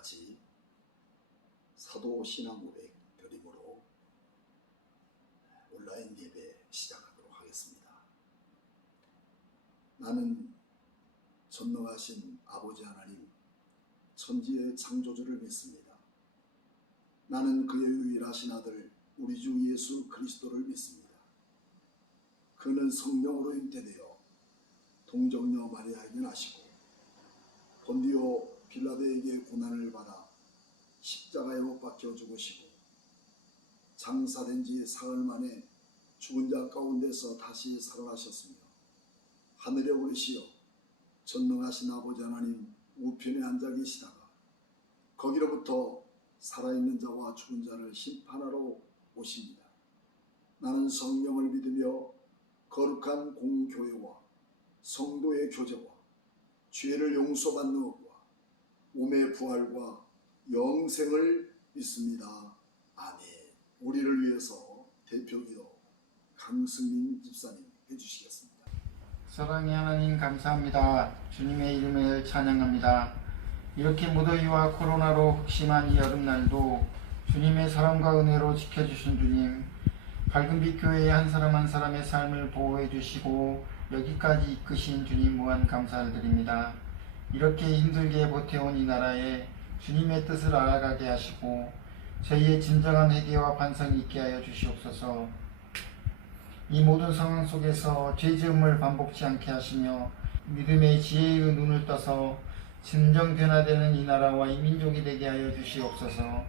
같이 사도 신앙 고백 드림으로 온라인 예배 시작하도록 하겠습니다. 나는 전능하신 아버지 하나님, 천지의 창조주를 믿습니다. 나는 그의 유일하신 아들 우리 주 예수 그리스도를 믿습니다. 그는 성령으로 잉태되어 동정녀 마리아에게 나시고 본디오 빌라도에게 고난을 받아 십자가에 못 박혀 죽으시고 장사된 지 사흘 만에 죽은 자 가운데서 다시 살아나셨으며 하늘에 오르시어 전능하신 아버지 하나님 우편에 앉아 계시다가 거기로부터 살아있는 자와 죽은 자를 심판하러 오십니다. 나는 성령을 믿으며 거룩한 공교회와 성도의 교제와 죄를 용서받는 것과 몸의 부활과 영생을 믿습니다. 아멘. 우리를 위해서 대표기도 강승민 집사님 해주시겠습니다. 사랑의 하나님 감사합니다. 주님의 이름을 찬양합니다. 이렇게 무더위와 코로나로 극심한 이 여름날도 주님의 사랑과 은혜로 지켜주신 주님, 밝은빛 교회의 한 사람 한 사람의 삶을 보호해 주시고 여기까지 이끄신 주님 무한 감사를 드립니다. 이렇게 힘들게 버텨온 이 나라에 주님의 뜻을 알아가게 하시고 저희의 진정한 회개와 반성이 있게 하여 주시옵소서. 이 모든 상황 속에서 죄지음을 반복치 않게 하시며 믿음의 지혜의 눈을 떠서 진정 변화되는 이 나라와 이 민족이 되게 하여 주시옵소서.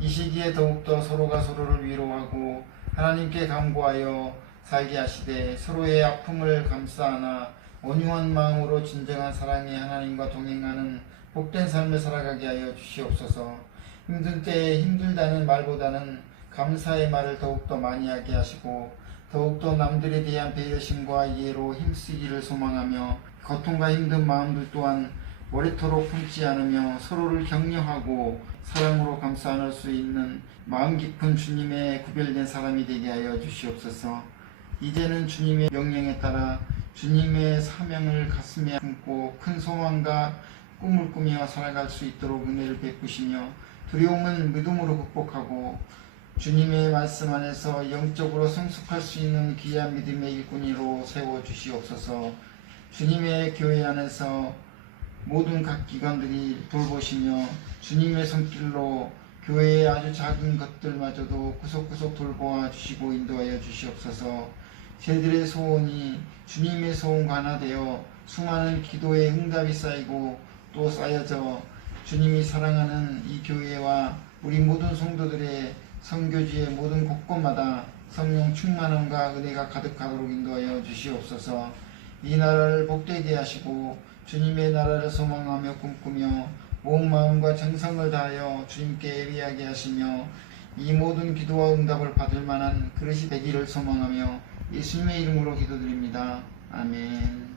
이 시기에 더욱더 서로가 서로를 위로하고 하나님께 간구하여 살게 하시되 서로의 아픔을 감싸 안아 온유한 마음으로 진정한 사랑의 하나님과 동행하는 복된 삶을 살아가게 하여 주시옵소서. 힘든 때에 힘들다는 말보다는 감사의 말을 더욱더 많이 하게 하시고 더욱더 남들에 대한 배려심과 이해로 힘쓰기를 소망하며 고통과 힘든 마음들 또한 머리토록 품지 않으며 서로를 격려하고 사랑으로 감싸 안을 수 있는 마음 깊은 주님의 구별된 사람이 되게 하여 주시옵소서. 이제는 주님의 명령에 따라 주님의 사명을 가슴에 품고 큰 소망과 꿈을 꾸며 살아갈 수 있도록 은혜를 베푸시며 두려움은 믿음으로 극복하고 주님의 말씀 안에서 영적으로 성숙할 수 있는 귀한 믿음의 일꾼으로 세워주시옵소서. 주님의 교회 안에서 모든 각 기관들이 돌보시며 주님의 손길로 교회의 아주 작은 것들마저도 구석구석 돌보아 주시고 인도하여 주시옵소서. 저희들의 소원이 주님의 소원과 하나 되어 수많은 기도의 응답이 쌓이고 또 쌓여져 주님이 사랑하는 이 교회와 우리 모든 성도들의 선교지의 모든 곳곳마다 성령 충만함과 은혜가 가득하도록 인도하여 주시옵소서. 이 나라를 복되게 하시고 주님의 나라를 소망하며 꿈꾸며 온 마음과 정성을 다하여 주님께 예비하게 하시며 이 모든 기도와 응답을 받을 만한 그릇이 되기를 소망하며 예수님의 이름으로 기도드립니다. 아멘.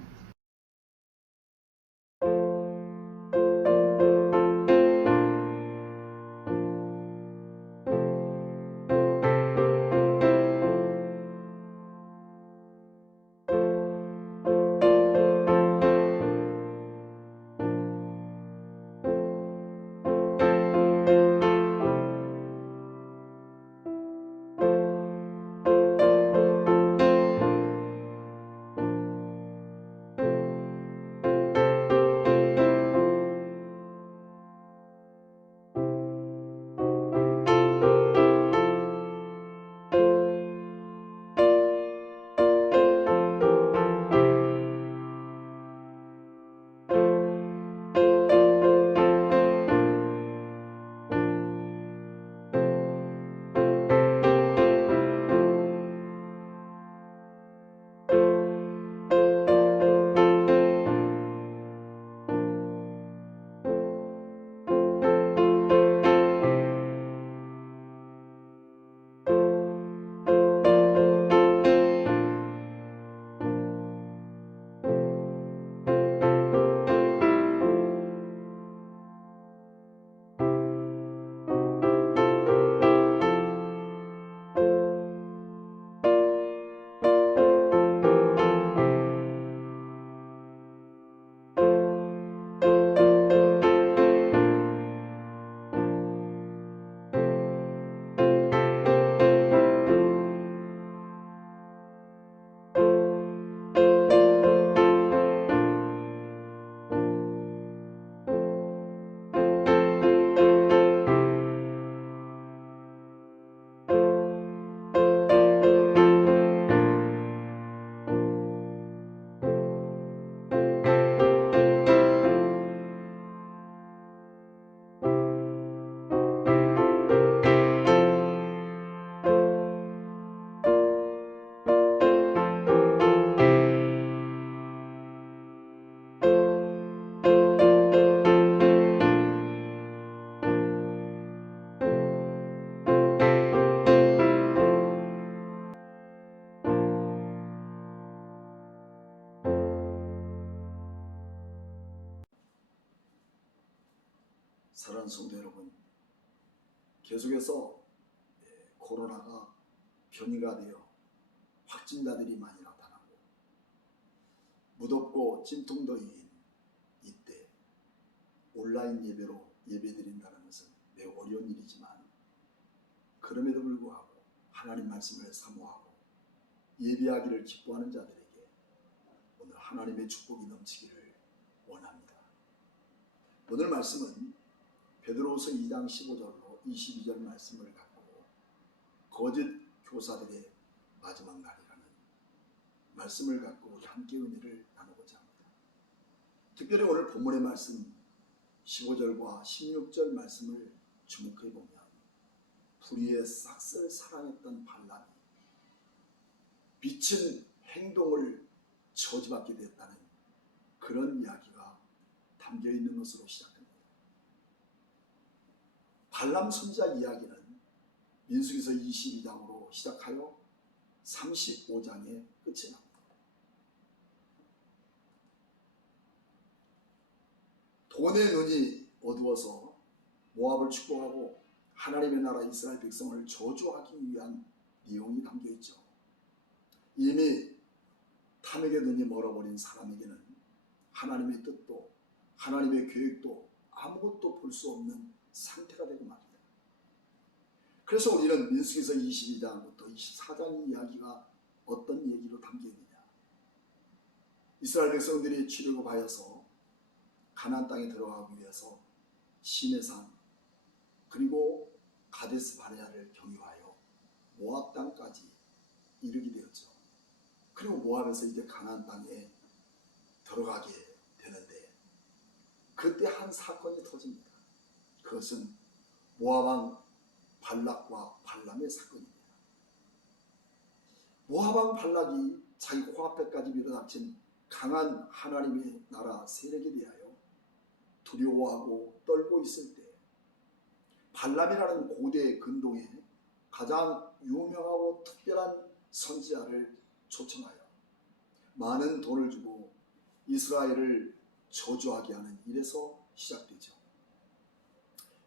사랑하는 성도 여러분, 계속해서 코로나가 변이가 되어 확진자들이 많이 나타나고 무덥고 찜통더위인 이때 온라인 예배로 예배드린다는 것은 매우 어려운 일이지만, 그럼에도 불구하고 하나님 말씀을 사모하고 예배하기를 기뻐하는 자들에게 오늘 하나님의 축복이 넘치기를 원합니다. 오늘 말씀은 베드로후서 2장 15절로 22절 말씀을 갖고 거짓 교사들의 마지막 날이라는 말씀을 갖고 우리 함께 은혜를 나누고자 합니다. 특별히 오늘 본문의 말씀 15절과 16절 말씀을 주목해 보면 불의의 싹을 사랑했던 발람이 비친 행동을 저지받게 됐다는 그런 이야기가 담겨 있는 것으로 시작합니다. 발람 선지자 이야기는 민수기서 22장으로 시작하여 35장에 끝이 납니다. 돈의 눈이 어두워서 모압을 축복하고 하나님의 나라 이스라엘 백성을 저주하기 위한 내용이 담겨 있죠. 이미 탐욕의 눈이 멀어버린 사람에게는 하나님의 뜻도 하나님의 계획도 아무것도 볼 수 없는 상태가 되고 말입니다. 그래서 우리는 민수기서 22장부터 24장 이야기가 어떤 얘기로 담겨 있느냐, 이스라엘 백성들이 출애굽하여서 가나안 땅에 들어가기 위해서 시내산 그리고 가데스 바네아를 경유하여 모압 땅까지 이르게 되었죠. 그리고 모압에서 이제 가나안 땅에 들어가게 되는데, 그때 한 사건이 터집니다. 그것은 모압 왕 발락과 발람의 사건입니다. 모압 왕 발락이 자기 코앞에까지 밀어닥친 강한 하나님의 나라 세력에 대하여 두려워하고 떨고 있을 때, 발람이라는 고대 근동에 가장 유명하고 특별한 선지자를 초청하여 많은 돈을 주고 이스라엘을 저주하게 하는 일에서 시작되죠.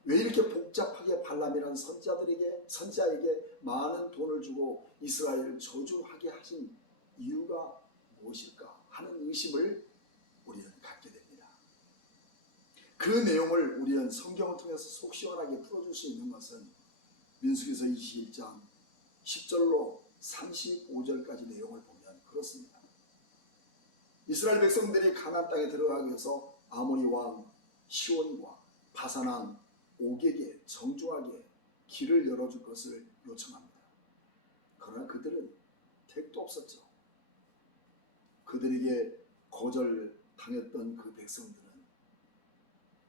왜 이렇게 복잡하게 발람이라는 선지자에게 많은 돈을 주고 이스라엘을 저주하게 하신 이유가 무엇일까 하는 의심을 우리는 갖게 됩니다. 그 내용을 우리는 성경을 통해서 속 시원하게 풀어줄 수 있는 것은 민수기서 21장 10절로 35절까지 내용을 보면 그렇습니다. 이스라엘 백성들이 가나안 땅에 들어가기 위해서 아모리 왕 시온과 바산 왕 옥에게 정중하게 길을 열어줄 것을 요청합니다. 그러나 그들은 택도 없었죠. 그들에게 거절당했던 그 백성들은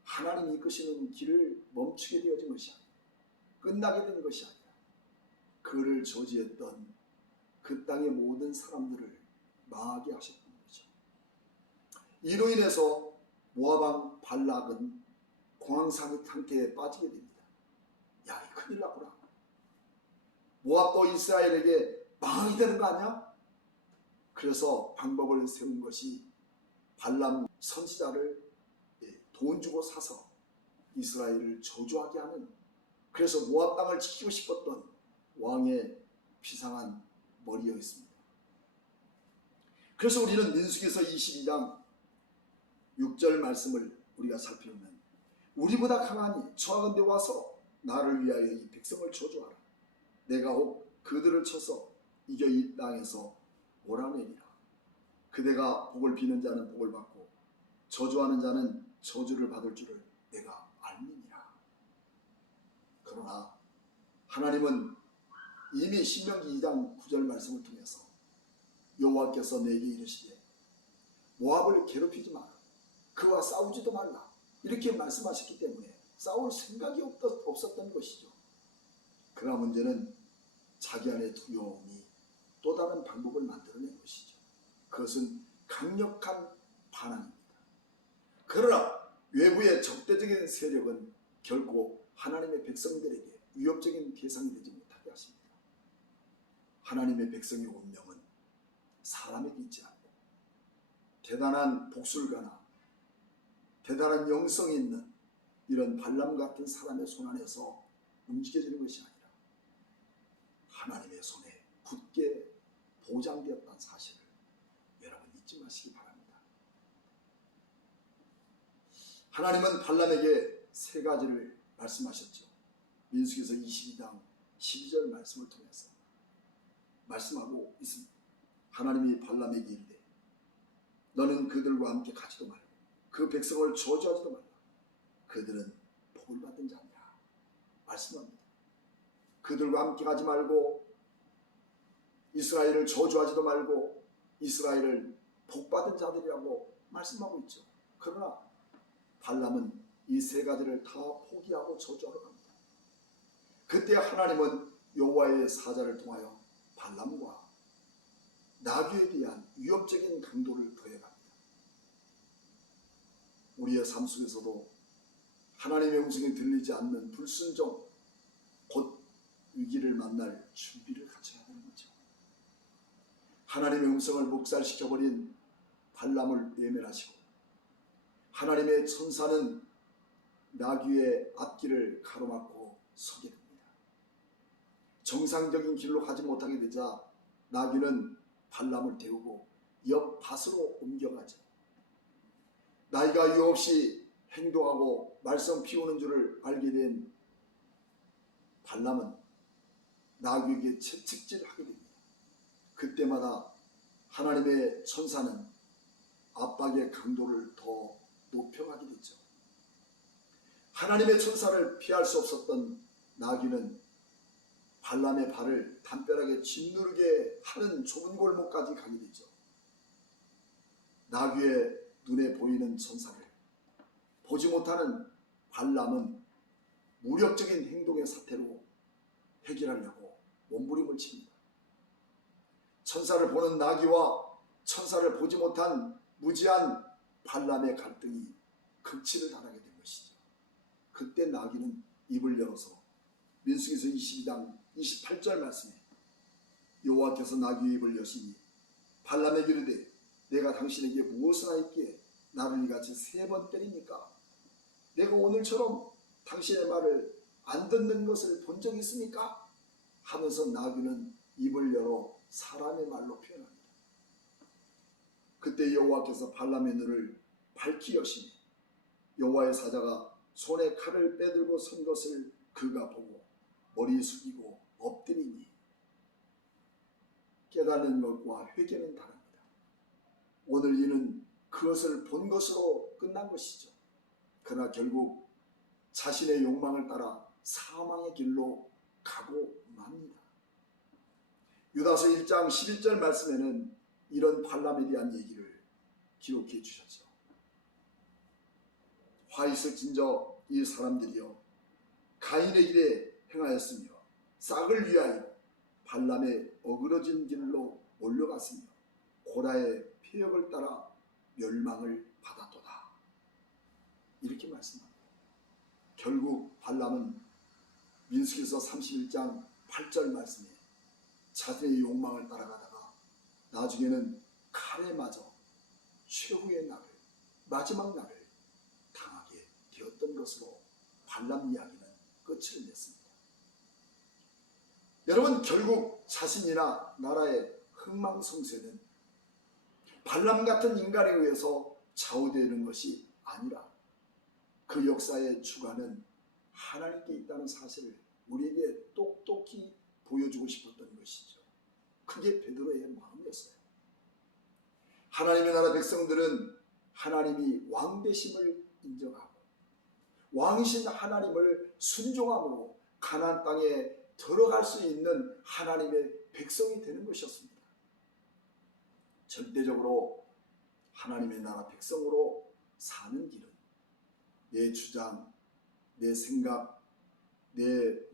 하나님이 이끄시는 길을 멈추게 되어진 것이 아니라, 끝나게 된 것이 아니라, 그를 저지했던 그 땅의 모든 사람들을 망하게 하셨던 거죠. 이로 인해서 모압 왕 발락은 공황상의 상태에 빠지게 됩니다. 야, 이 큰일 났구나. 모압도 이스라엘에게 망하게 되는 거 아니야? 그래서 방법을 세운 것이 발람 선지자를 돈 주고 사서 이스라엘을 저주하게 하는, 그래서 모압 땅을 지키고 싶었던 왕의 비상한 머리였습니다. 그래서 우리는 민수기서 22장 6절 말씀을 우리가 살펴보면, 우리보다 강하니 저하건대 와서 나를 위하여 이 백성을 저주하라. 내가 혹 그들을 쳐서 이겨 이 땅에서 몰아내리라. 그대가 복을 비는 자는 복을 받고 저주하는 자는 저주를 받을 줄을 내가 알미니라. 그러나 하나님은 이미 신명기 2장 9절 말씀을 통해서 여호와께서 내게 이르시되 모압을 괴롭히지 마라. 그와 싸우지도 말라. 이렇게 말씀하셨기 때문에 싸울 생각이 없었던 것이죠. 그러나 문제는 자기 안의 두려움이 또 다른 방법을 만들어낸 것이죠. 그것은 강력한 반항입니다. 그러나 외부의 적대적인 세력은 결코 하나님의 백성들에게 위협적인 대상이 되지 못하게 하십니다. 하나님의 백성의 운명은 사람에게 있지 않고 대단한 복술가나 대단한 영성 있는 이런 발람 같은 사람의 손 안에서 움직여지는 것이 아니라 하나님의 손에 굳게 보장되었다는 사실을 여러분 잊지 마시기 바랍니다. 하나님은 발람에게 세 가지를 말씀하셨죠. 민수기서 22장 12절 말씀을 통해서 말씀하고 있습니다. 하나님이 발람에게 이르되 너는 그들과 함께 가지도 말고 그 백성을 저주하지도 말라. 그들은 복을 받은 자니라 말씀합니다. 그들과 함께 가지 말고 이스라엘을 저주하지도 말고 이스라엘을 복받은 자들이라고 말씀하고 있죠. 그러나 발람은 이 세 가지를 다 포기하고 저주하러 갑니다. 그때 하나님은 여호와의 사자를 통하여 발람과 나귀에 대한 위협적인 강도를 더해갑니다. 우리의 삶 속에서도 하나님의 음성이 들리지 않는 불순종, 곧 위기를 만날 준비를 갖춰야 하는 거죠. 하나님의 음성을 묵살시켜버린 발람을 외면하시고 하나님의 천사는 나귀의 앞길을 가로막고 서게 됩니다. 정상적인 길로 가지 못하게 되자 나귀는 발람을 태우고 옆 밭으로 옮겨가죠. 나이가 유없이 행동하고 말썽 피우는 줄을 알게 된 발람은 나귀에게 채찍질하게 됩니다. 그때마다 하나님의 천사는 압박의 강도를 더 높여가게 되죠. 하나님의 천사를 피할 수 없었던 나귀는 발람의 발을 담벼락에 짓누르게 하는 좁은 골목까지 가게 되죠. 나귀의 눈에 보이는 천사를 보지 못하는 발람은 무력적인 행동의 사태로 해결하려고 몸부림을 칩니다. 천사를 보는 나귀와 천사를 보지 못한 무지한 발람의 갈등이 극치를 달하게 된 것이죠. 그때 나귀는 입을 열어서 민수기서 22장 28절 말씀에 여호와께서 나귀의 입을 여시니 발람에게 이르되 내가 당신에게 무엇을 하였기에 나를 이같이 3번 때립니까? 내가 오늘처럼 당신의 말을 안 듣는 것을 본 적이 있습니까? 하면서 나귀는 입을 열어 사람의 말로 표현합니다. 그때 여호와께서 발람의 눈을 밝히 여시니 여호와의 사자가 손에 칼을 빼들고 선 것을 그가 보고 머리 숙이고 엎드리니 깨닫는 것과 회개는 다릅니다. 오늘 이는 그것을 본 것으로 끝난 것이죠. 그러나 결국 자신의 욕망을 따라 사망의 길로 가고 맙니다. 유다서 1장 11절 말씀에는 이런 발람에 대한 얘기를 기록해 주셨죠. 화 있을진저 이 사람들이여 가인의 길에 행하였으며 싹을 위하여 발람의 어그러진 길로 몰려갔으며 고라의 폐역을 따라 멸망을 받았도다. 이렇게 말씀합니다. 결국 발람은 민수기서 31장 8절 말씀에 자신의 욕망을 따라가다가 나중에는 칼에 맞아 최후의 날을, 마지막 날을 당하게 되었던 것으로 발람 이야기는 끝을 냈습니다. 여러분, 결국 자신이나 나라의 흥망성쇠는 발람 같은 인간에 의해서 좌우되는 것이 아니라 그 역사의 주관은 하나님께 있다는 사실을 우리에게 똑똑히 보여주고 싶었던 것이죠. 그게 베드로의 마음이었어요. 하나님의 나라 백성들은 하나님이 왕 되심을 인정하고 왕이신 하나님을 순종함으로 가나안 땅에 들어갈 수 있는 하나님의 백성이 되는 것이었습니다. 절대적으로 하나님의 나라 백성으로 사는 길은 내 주장, 내 생각, 내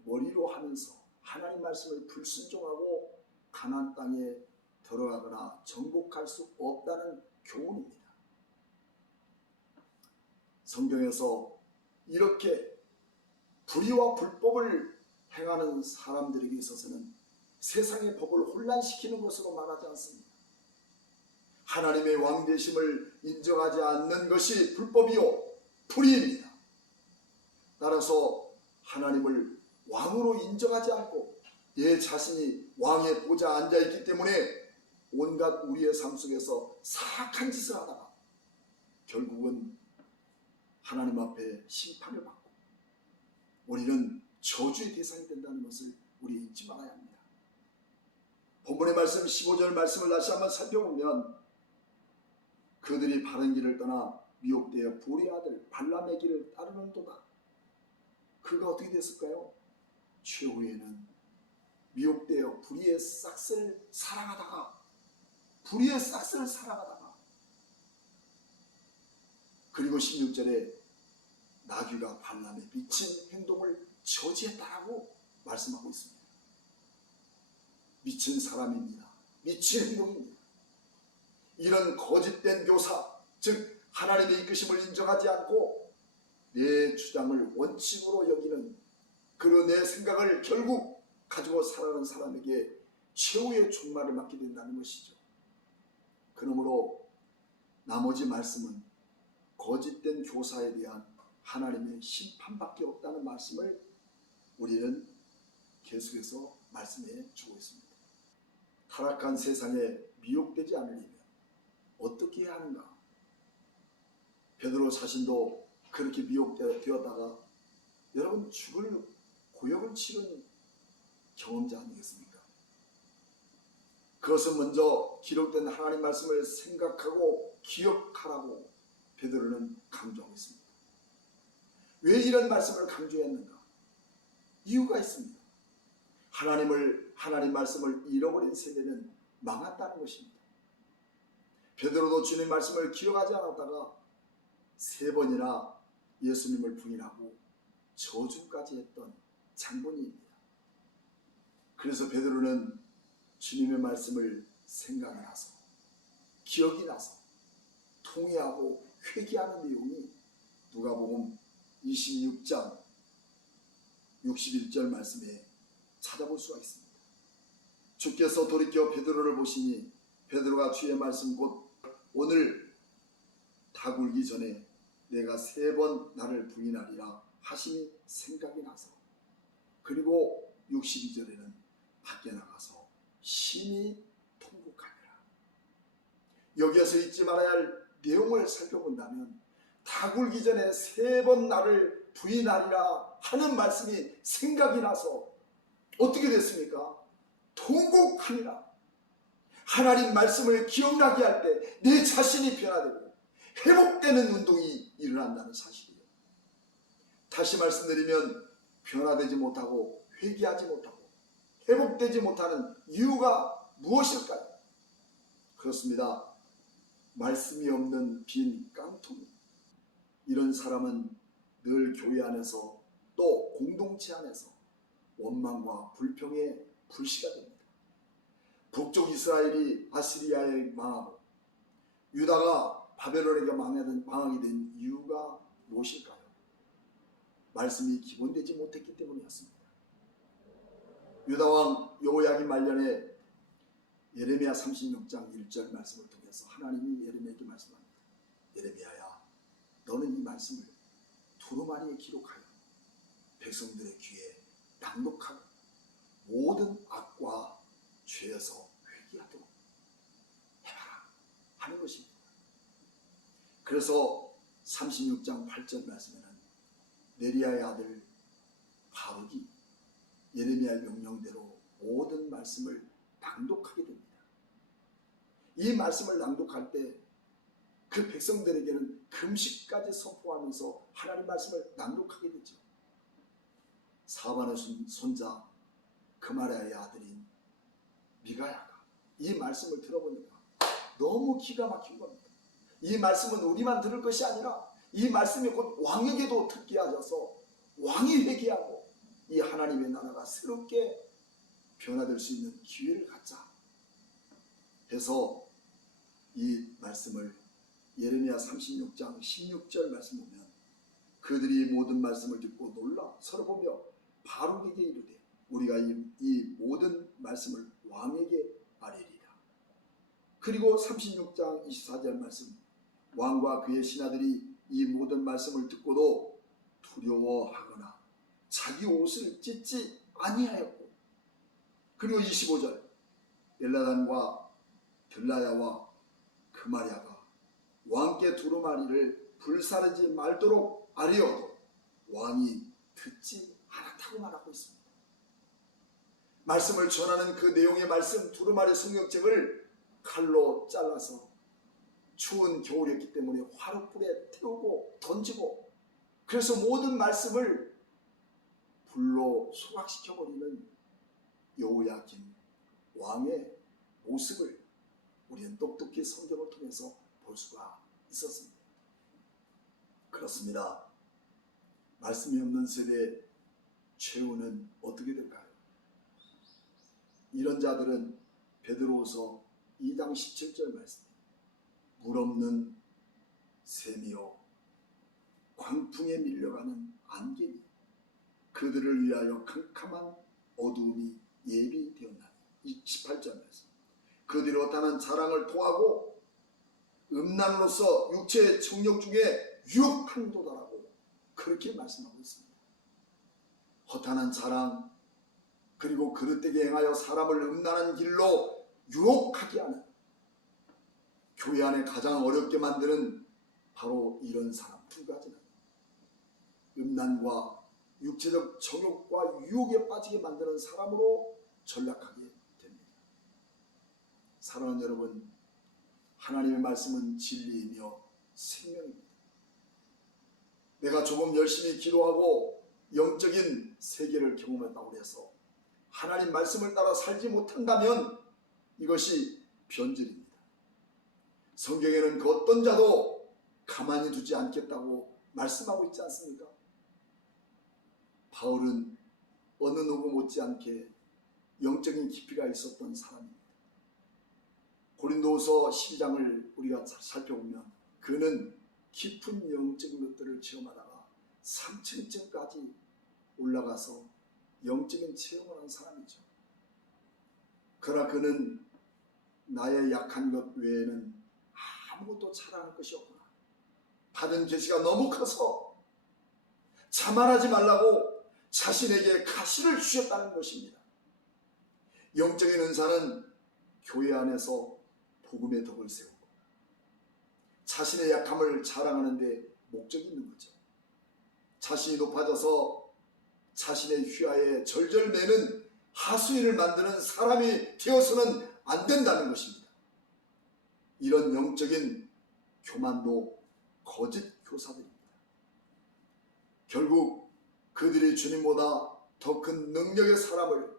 머리로 하면서 하나님 말씀을 불순종하고 가나안 땅에 들어가거나 정복할 수 없다는 교훈입니다. 성경에서 이렇게 불의와 불법을 행하는 사람들에게 있어서는 세상의 법을 혼란시키는 것으로 말하지 않습니다. 하나님의 왕되심을 인정하지 않는 것이 불법이요 불의입니다. 따라서 하나님을 왕으로 인정하지 않고 내 자신이 왕의 보좌에 앉아있기 때문에 온갖 우리의 삶 속에서 사악한 짓을 하다가 결국은 하나님 앞에 심판을 받고 우리는 저주의 대상이 된다는 것을 우리 잊지 말아야 합니다. 본문의 말씀 15절 말씀을 다시 한번 살펴보면 그들이 바른 길을 떠나 미혹되어 보리의 아들 발람의 길을 따르는도다. 그가 어떻게 됐을까요? 최후에는 미혹되어 불의의 싹스를 사랑하다가 그리고 16절에 나귀가 발람의 미친 행동을 저지했다라고 말씀하고 있습니다. 미친 사람입니다. 미친 행동입니다. 이런 거짓된 교사, 즉 하나님의 이끄심을 인정하지 않고 내 주장을 원칙으로 여기는 그런 내 생각을 결국 가지고 살아가는 사람에게 최후의 종말을 맞게 된다는 것이죠. 그러므로 나머지 말씀은 거짓된 교사에 대한 하나님의 심판밖에 없다는 말씀을 우리는 계속해서 말씀해 주고 있습니다. 타락한 세상에 미혹되지 않으려면 어떻게 해야 하는가? 베드로 자신도 그렇게 미혹되었다가 여러분 죽을 고역을 치른 경험자 아니겠습니까? 그것은 먼저 기록된 하나님 말씀을 생각하고 기억하라고 베드로는 강조하고 있습니다. 왜 이런 말씀을 강조했는가? 이유가 있습니다. 하나님 말씀을 잃어버린 세대는 망한다는 것입니다. 베드로도 주님 말씀을 기억하지 않았다가 3번이나 예수님을 부인하고 저주까지 했던 장본인입니다. 그래서 베드로는 주님의 말씀을 생각이 나서 기억이 나서 통회하고 회개하는 내용이 누가복음 26장 61절 말씀에 찾아볼 수가 있습니다. 주께서 돌이켜 베드로를 보시니 베드로가 주의 말씀 곧 오늘 다 굴기 전에 내가 3번 나를 부인하리라 하심이 생각이 나서 그리고 62절에는 밖에 나가서 심히 통곡하니라. 여기에서 잊지 말아야 할 내용을 살펴본다면 다 굴기 전에 3번 나를 부인하리라 하는 말씀이 생각이 나서 어떻게 됐습니까? 통곡하니라. 하나님 말씀을 기억나게 할 때 내 자신이 변화되고 회복되는 운동이 일어난다는 사실이에요. 다시 말씀드리면 변화되지 못하고 회개하지 못하고 회복되지 못하는 이유가 무엇일까요? 그렇습니다. 말씀이 없는 빈 깡통. 이런 사람은 늘 교회 안에서 또 공동체 안에서 원망과 불평에 불씨가 됩니다. 북쪽 이스라엘이 아시리아에 망하고 유다가 바벨론에게 망하게 된 이유가 무엇일까요? 말씀이 기본되지 못했기 때문이었습니다. 유다왕 여호야긴 말년에 예레미야 36장 1절 말씀을 통해서 하나님이 예레미야에게 말씀합니다. 예레미야야, 너는 이 말씀을 두루마리에 기록하여 백성들의 귀에 낭독하고 모든 악과 죄에서 회개하도록 해봐라 하는 것입니다. 그래서 36장 8절 말씀에는 네리야의 아들 바룩이 예레미야의 명령대로 모든 말씀을 낭독하게 됩니다. 이 말씀을 낭독할 때 그 백성들에게는 금식까지 선포하면서 하나님 말씀을 낭독하게 되죠. 사반의 손자 그마랴의 아들인 미가야가 이 말씀을 들어보니까 너무 기가 막힌 겁니다. 이 말씀은 우리만 들을 것이 아니라 이 말씀이 곧 왕에게도 듣게 하셔서 왕이 회개하고 이 하나님의 나라가 새롭게 변화될 수 있는 기회를 갖자 해서 이 말씀을 예레미야 36장 16절 말씀 보면 그들이 모든 말씀을 듣고 놀라 서로 보며 바룩에게 이르되 우리가 이 모든 말씀을 왕에게 아뢰리라. 그리고 36장 24절 말씀 왕과 그의 신하들이 이 모든 말씀을 듣고도 두려워하거나 자기 옷을 찢지 아니하였고, 그리고 25절, 엘라단과 들라야와 그마랴가 왕께 두루마리를 불사르지 말도록 아뢰어도 왕이 듣지 않았다고 말하고 있습니다. 말씀을 전하는 그 내용의 말씀 두루마리 성경책을 칼로 잘라서 추운 겨울이었기 때문에 화롯불에 태우고 던지고, 그래서 모든 말씀을 불로 소각시켜버리는 여호야김 왕의 모습을 우리는 똑똑히 성경을 통해서 볼 수가 있었습니다. 그렇습니다. 말씀이 없는 세대의 최후는 어떻게 될까요? 이런 자들은 베드로후서 2장 17절 말씀, 물 없는 샘이요 광풍에 밀려가는 안개니 그들을 위하여 캄캄한 어두움이 예비되었나니. 18절 말씀, 그들이 어떠한 자랑을 통하고 음란으로서 육체의 정욕 중에 유혹한도다라고 그렇게 말씀하고 있습니다. 허탄한 자랑, 그리고 그릇되게 행하여 사람을 음란한 길로 유혹하게 하는, 교회 안에 가장 어렵게 만드는 바로 이런 사람 두 가지는 음란과 육체적 정욕과 유혹에 빠지게 만드는 사람으로 전락하게 됩니다. 사랑하는 여러분, 하나님의 말씀은 진리이며 생명입니다. 내가 조금 열심히 기도하고 영적인 세계를 경험했다고 해서 하나님 말씀을 따라 살지 못한다면 이것이 변질입니다. 성경에는 그 어떤 자도 가만히 두지 않겠다고 말씀하고 있지 않습니까? 바울은 어느 누구 못지않게 영적인 깊이가 있었던 사람입니다. 고린도후서 12장을 우리가 살펴보면 그는 깊은 영적인 것들을 체험하다가 3층까지 올라가서 영적인 체험을 한 사람이죠. 그러나 그는 나의 약한 것 외에는 아무것도 자랑할 것이 없구나. 받은 계시가 너무 커서 자만하지 말라고 자신에게 가시를 주셨다는 것입니다. 영적인 은사는 교회 안에서 복음의 덕을 세우고 자신의 약함을 자랑하는 데 목적이 있는 거죠. 자신이 높아져서 자신의 휘하에 절절매는 하수인을 만드는 사람이 되어서는 안 된다는 것입니다. 이런 영적인 교만도 거짓 교사들입니다. 결국 그들이 주님보다 더 큰 능력의 사람을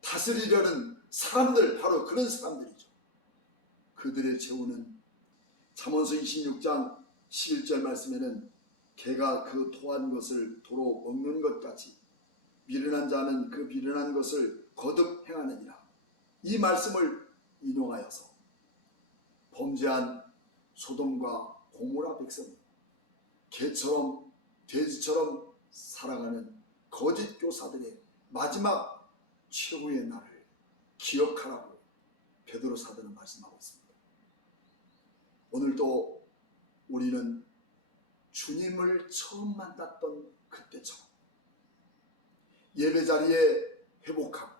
다스리려는 사람들, 바로 그런 사람들이죠. 그들의 최후는 잠언서 26장 11절 말씀에는 개가 그 토한 것을 도로 먹는 것 같이 미련한 자는 그 미련한 것을 거듭 행하느니라. 이 말씀을 인용하여서 범죄한 소돔과 고모라 백성이 개처럼 돼지처럼 살아가는 거짓 교사들의 마지막 최후의 날을 기억하라고 베드로 사도는 말씀하고 있습니다. 오늘도 우리는 주님을 처음 만났던 그때처럼 예배 자리에 회복하고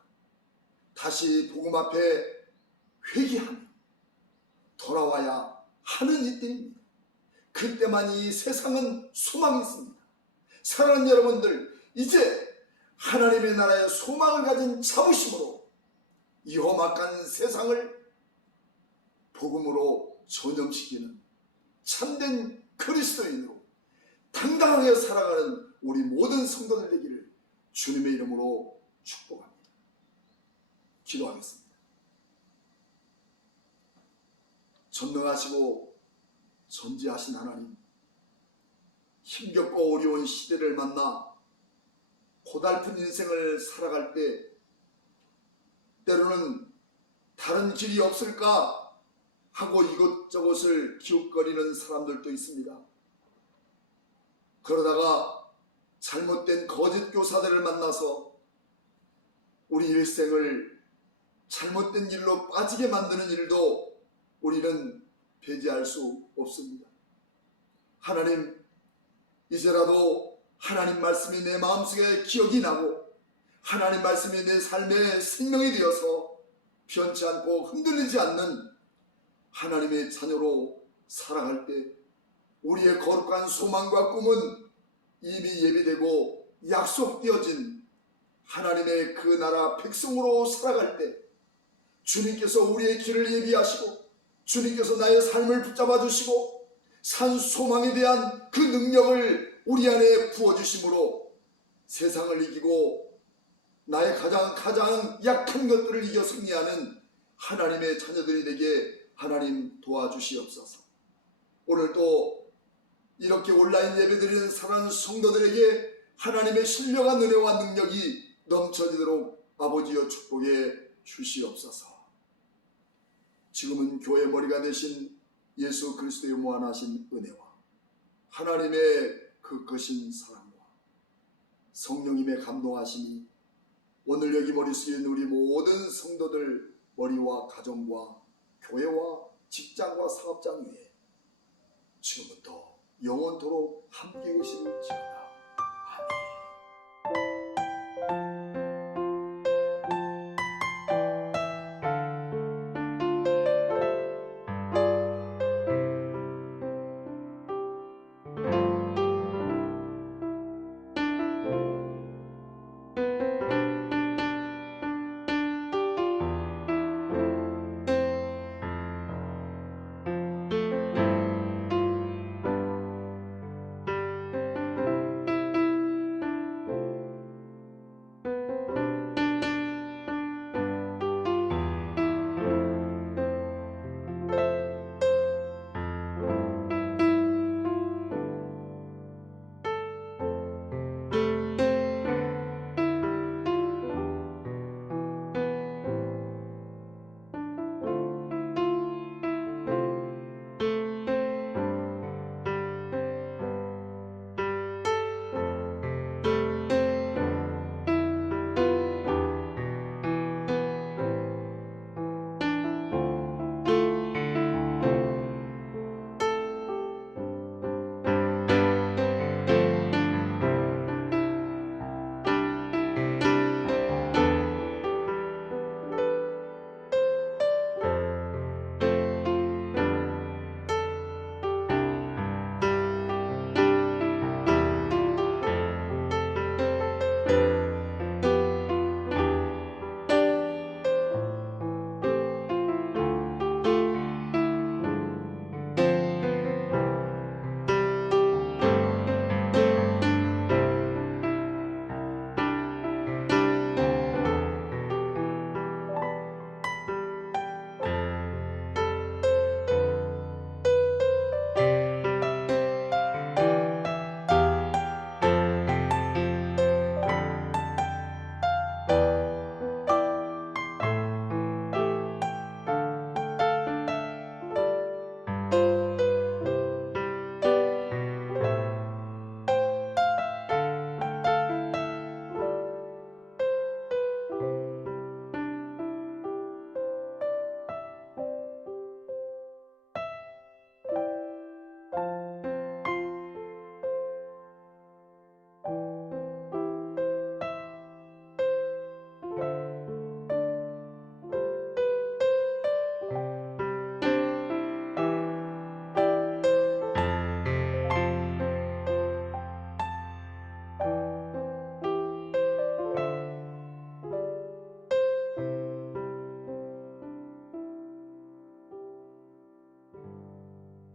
다시 복음 앞에 회개하며 돌아와야 하는 이때입니다. 그때만 이 세상은 소망이 있습니다. 사랑하는 여러분들, 이제 하나님의 나라의 소망을 가진 자부심으로 이 험악한 세상을 복음으로 전염시키는 참된 그리스도인으로 당당하게 살아가는 우리 모든 성도들 되기를 주님의 이름으로 축복합니다. 기도하겠습니다. 전능하시고 전지하신 하나님, 힘겹고 어려운 시대를 만나 고달픈 인생을 살아갈 때 때로는 다른 길이 없을까 하고 이것저것을 기웃거리는 사람들도 있습니다. 그러다가 잘못된 거짓 교사들을 만나서 우리 일생을 잘못된 길로 빠지게 만드는 일도 우리는 배제할 수 없습니다. 하나님, 이제라도 하나님 말씀이 내 마음속에 기억이 나고 하나님 말씀이 내 삶의 생명이 되어서 변치 않고 흔들리지 않는 하나님의 자녀로 살아갈 때 우리의 거룩한 소망과 꿈은 이미 예비되고 약속되어진 하나님의 그 나라 백성으로 살아갈 때 주님께서 우리의 길을 예비하시고 주님께서 나의 삶을 붙잡아 주시고 산 소망에 대한 그 능력을 우리 안에 부어주심으로 세상을 이기고 나의 가장 약한 것들을 이겨 승리하는 하나님의 자녀들이 되게 하나님 도와주시옵소서. 오늘도 이렇게 온라인 예배드리는 사랑하는 성도들에게 하나님의 신령한 은혜와 능력이 넘쳐지도록 아버지여 축복해 주시옵소서. 지금은 교회 머리가 되신 예수 그리스도의 무한하신 은혜와 하나님의 그 크신 사랑과 성령님의 감동하심이 오늘 여기 머릿속에 있는 우리 모든 성도들 머리와 가정과 교회와 직장과 사업장 위에 지금부터 영원토록 함께 계시는 지어다. 아멘.